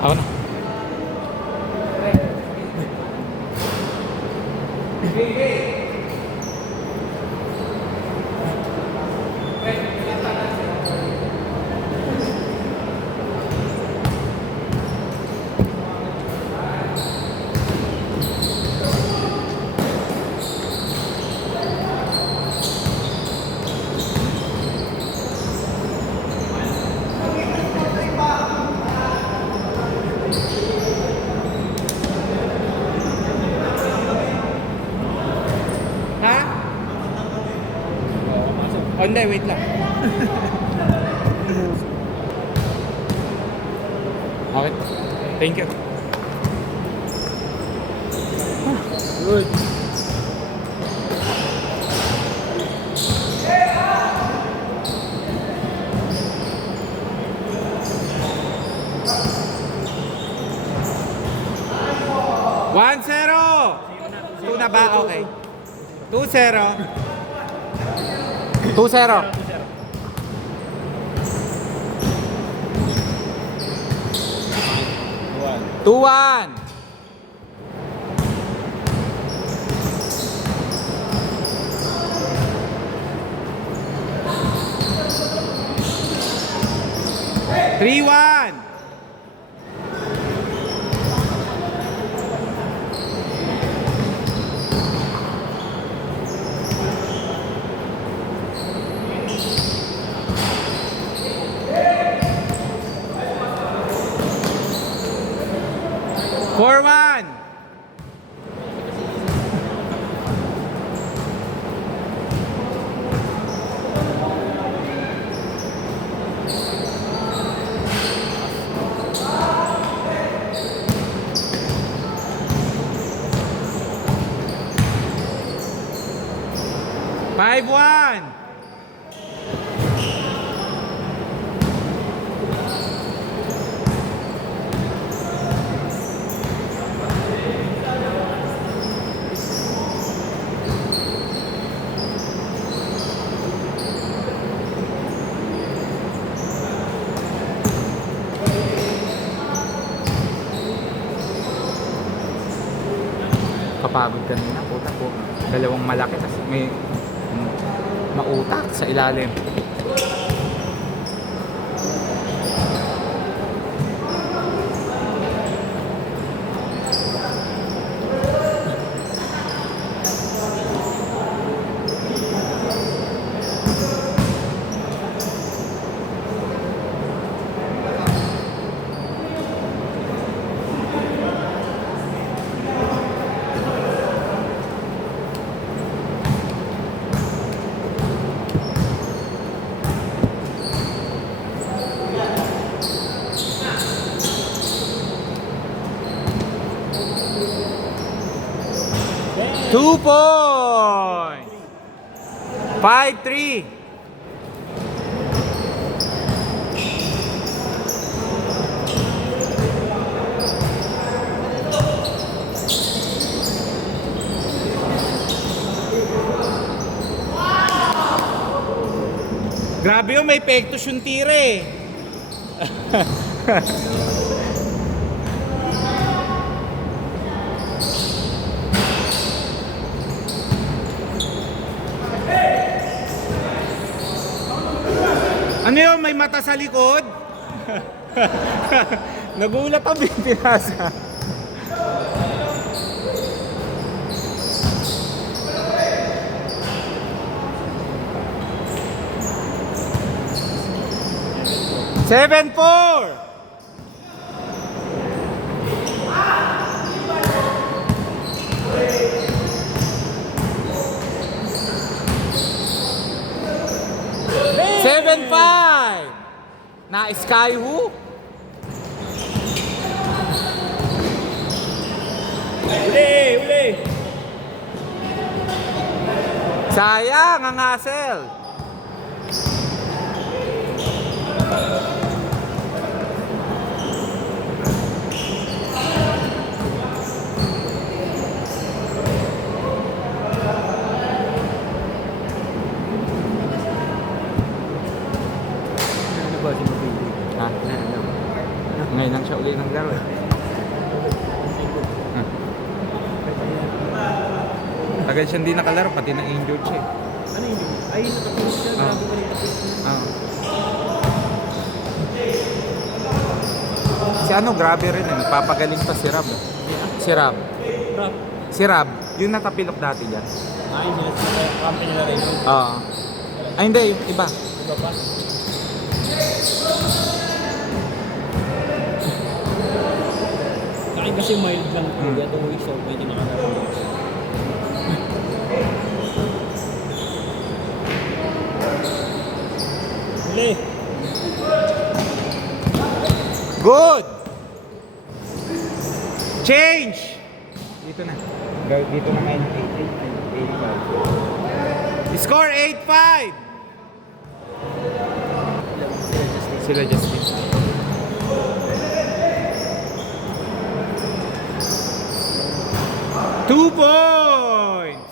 Ako na. Oh, hindi, wait lang. Okay. Thank you. Good. One, zero. Two na ba? Okay. 2-0. 2-0. 2-1. 3-1. 4-1. 5-1. 'Kapagod kanina, puta po. Dalawang malaki, tas may mautak sa ilalim. Two points. 5-3. Grabe yun, may pektos yung tire. Ano yun? May mata sa likod? Nagulat ang pinasa. Seven, 4. Seven, 5. Na Skyhook. Uli! Sayang ang hassle. Ano ba si Mabili? Ha? Ngayon lang siya uli kayo naglaro eh. Ah. Tagal siya hindi nakalaro, pati na-injured siya eh. Ano yun? Ay, nakapulot siya. Ah. Grabe ka rin tapos. Ah. Si ano, grabe rin eh. Nagpapagaling pa si Rab. Eh. Si Rab. Rock. Si Rab, yung natapilok dati dyan. Ay, sila company nila rin. Oo. Ay hindi, yung iba. Iba pa. Sa akin kasi mild lang po. Hmm. Ito week so pwede nakalaro. Huli. Good! Change! Dito na. Dito na ngayon. 8-5. Score 8-5! Sila Justin. Two points!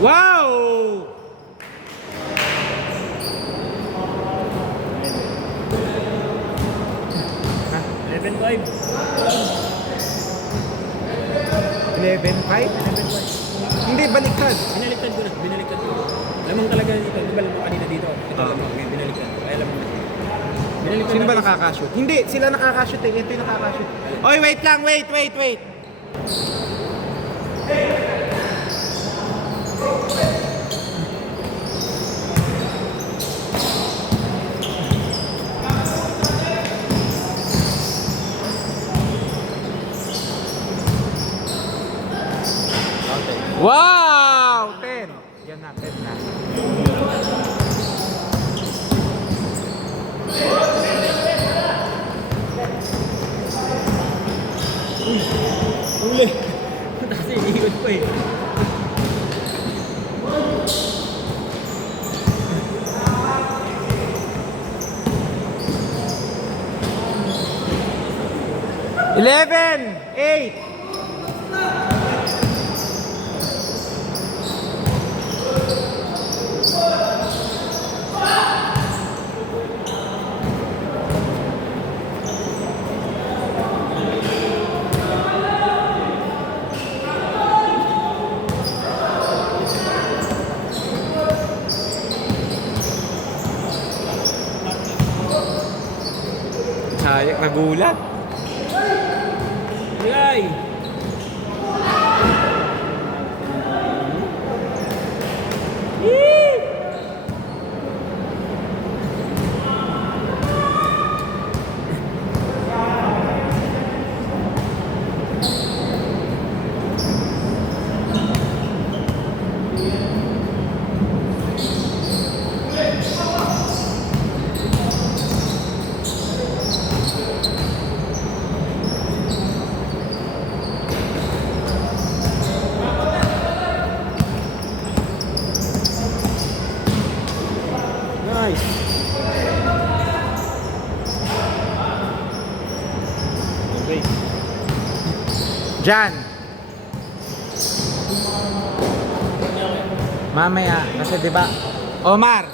Wow! Ha? 11-5. 11-5? Hindi, baliktad. Binaliktad ko na. Binaliktad ko. Lamang talaga dito. Di ba lamang kanina dito? Ito lamang. Ngayon binaliktad ko. Kaya lamang na. Binaliktad Sino ba natin. nakakashoot? Hindi, sila nakakashoot eh. Ito yung nakakashoot. Oy, wait lang, wait. Wow! 10. Yan na, 10 na. Uli. Kasi iikot pa eh. Eleven, 8. Sayang, nagulat. Yay! Nice! Okay. Jan. Mamaya, kasi 'di ba? Omar,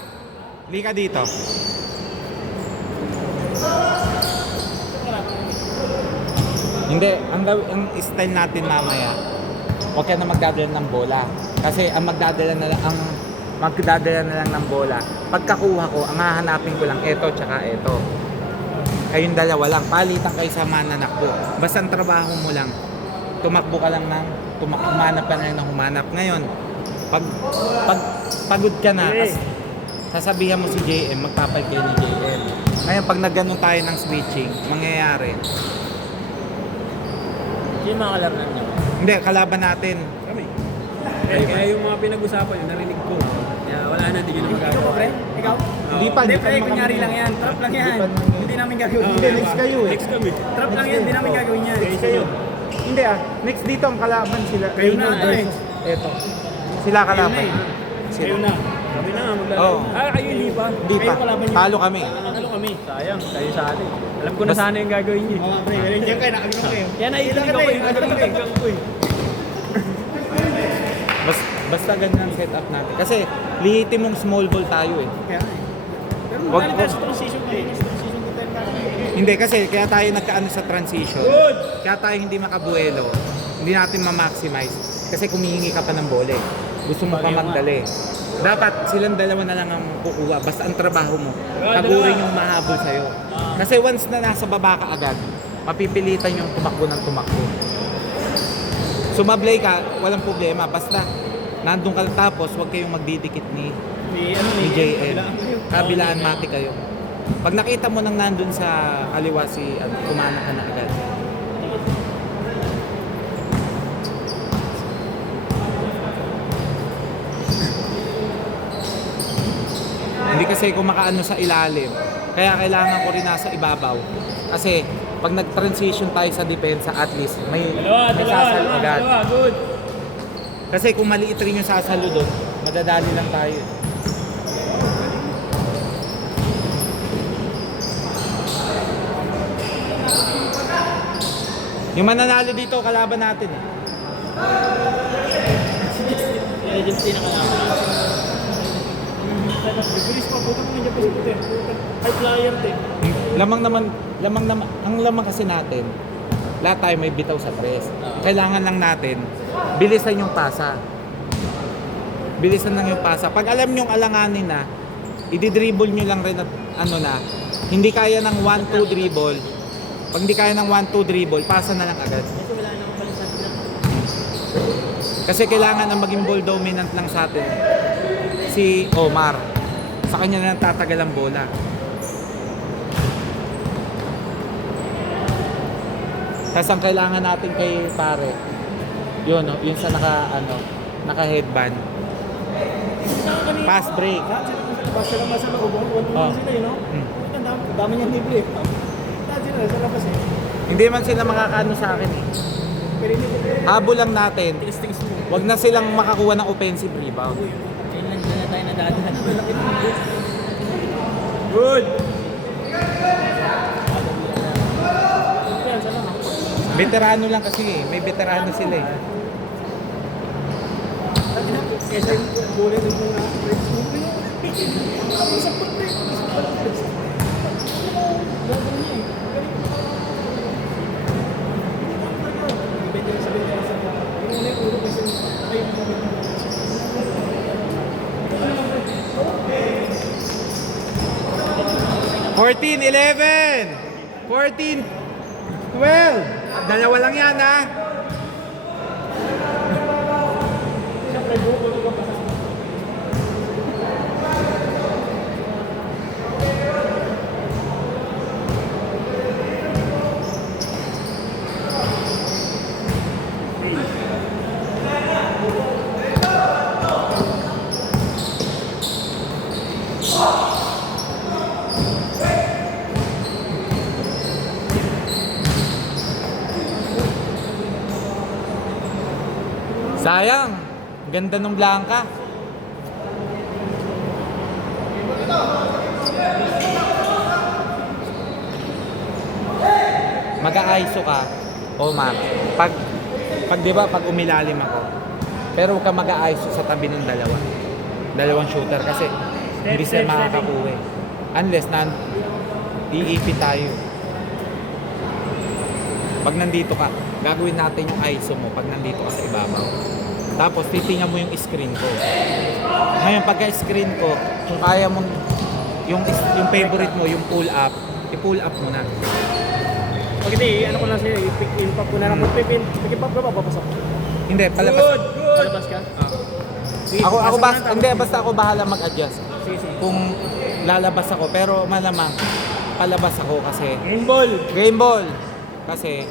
lika dito. Hindi, ang style natin mamaya. Huwag ka na magdadala ng bola. Kasi ang magdadala na lang ng bola. Pagkakuha ko, ang hahanapin ko lang eto tsaka eto. Kayong dalawa lang, palitan kayo sa mananakbo. Basta ang trabaho mo lang, tumakbo ka lang humanap ka na lang ng humanap. Ngayon, pag pagod ka na, sasabihan mo si JM, magpapalit kayo ni JM. Ngayon, pag nagganon tayo ng switching, mangyayari. Sino mga kalaro niyo? Hindi, kalaban natin. Kami. Kaya yung mga pinag-usapan yun, narinig ko. Kaya wala na, hindi nyo na magagawa. Ikaw, pre? Ikaw? Hindi pa, Hindi, hindi pa pre, naman kunyari kami- lang yan. Trap lang yan. Hindi pa- Hindi namin gagawin. Hindi, next kayo eh. Next kami. Trap lang yan, hindi namin gagawin yan. Next kayo. Hindi next dito ang kalaban sila. Kayo na, Reynolds versus eto. Sila kalaban. Kayo na eh. Sila. Kayo na. Sabi na nga, maglalaro Oo. na. Ah, kayo hindi pa. Hindi Kayo pa. kalaban niyo. Talo kami. Talo kami. Sayang, kayo sa atin. Alam ko na Bas- sana yung gagawin niyo. Oo, pre. Diyan kayo, nakalimang kayo. Kaya naiinig ako eh. Naiinig ako eh. Basta ganyan ang setup natin. Kasi lihitin mong small ball tayo eh. Kaya nga eh. Pero Wag- magaling tayo sa transition ngayon. Sa transition ko tayo natin. Hindi kasi kaya tayo nagkaano sa transition. Good! Kaya tayo hindi makabuelo. Hindi natin ma-maximize. Kasi kumihingi ka pa ng bola eh. Gusto mo pa magdali. Dapat silang dalawa na lang ang kukuha. Basta ang trabaho mo. Tagurin yung mahabol sa'yo. Kasi once na nasa baba ka agad, mapipilitan yung tumakbo ng tumakbo. Sumablay ka, walang problema. Basta nandun ka tapos, huwag kayong magdidikit ni ni JM. Kabilaan mati kayo. Pag nakita mo nang nandun sa kaliwa si kumana ka na agad. Hindi kasi kumakaano sa ilalim. Kaya kailangan ko rin nasa ibabaw. Kasi pag nag-transition tayo sa depensa, at least may sasalo agad. Good. Kasi kung maliit rin yung sasalo doon, madadali lang tayo. Yung mananalo dito, kalaban natin eh. Agency na kalaban. Bibilis pa, puto mo nandiyan pa si Puti. High flyer din. Lamang naman, ang lamang kasi natin, lahat tayo may bitaw sa press. Kailangan lang natin, bilisan yung pasa. Bilisan lang yung pasa. Pag alam nyong alanganin na, i-dribble nyo lang rin at ano na, hindi kaya ng 1-2 dribble. Pag hindi kaya ng 1-2 dribble, pasa na lang agad. Kasi wala nang balisan na. Kasi kailangan ang maging ball dominant lang sa atin. Si Omar. Sa kanya na tatagal ang bola. Tapos ang kailangan natin kay pare, yun, no, yun sa naka headband. Pass break. Basta lang sa loob. Wala Oh. sila yun, no? Hmm. Ang dami niyang libre. Lahat sila sa labas eh. Hindi man sila makakaano sa akin eh. Pero hindi ko Habol lang natin. Tigas-tigas mo. Wag na silang makakuha ng offensive rebound. Kailan na tayo nadadaan. Good! yan, sana ako. Veterano lang kasi eh. May veterano sila eh. Kesa yung bullet yung mga breaks mo. Isang pag-break. Gagawin niya eh. Depende sa depensa. Yung una yung ulo kasi ay yung mga 14-11! 14-12! Dalawa lang yan ha! Sayang! Ganda ng Blanca. Mag-a-ISO ka, Omar. Pag 'di ba, pag umilalim ako. Pero huwag ka mag-a-ISO sa tabi ng dalawang shooter kasi hindi sila makakakuha eh. Unless iipit tayo. Pag nandito ka, gagawin natin yung ISO mo pag nandito ka sa ibabaw. Tapos titingnan mo yung screen ko. Ngayon pagka-screen ko, kung kaya mong yung favorite mo, yung pull up, i-pull up mo na. Pag hindi, ano ko lang sa'yo, i-pick in pop ko na lang. Pick in pop ka ba, papasok? Hindi, palabas. Good! Good! Palabas ka? Sige, Ako pasok basta, na, hindi, tapos- basta ako bahala mag-adjust. Sige, sige. Kung lalabas ako, pero malamang palabas ako kasi Game ball! game ball. Kasi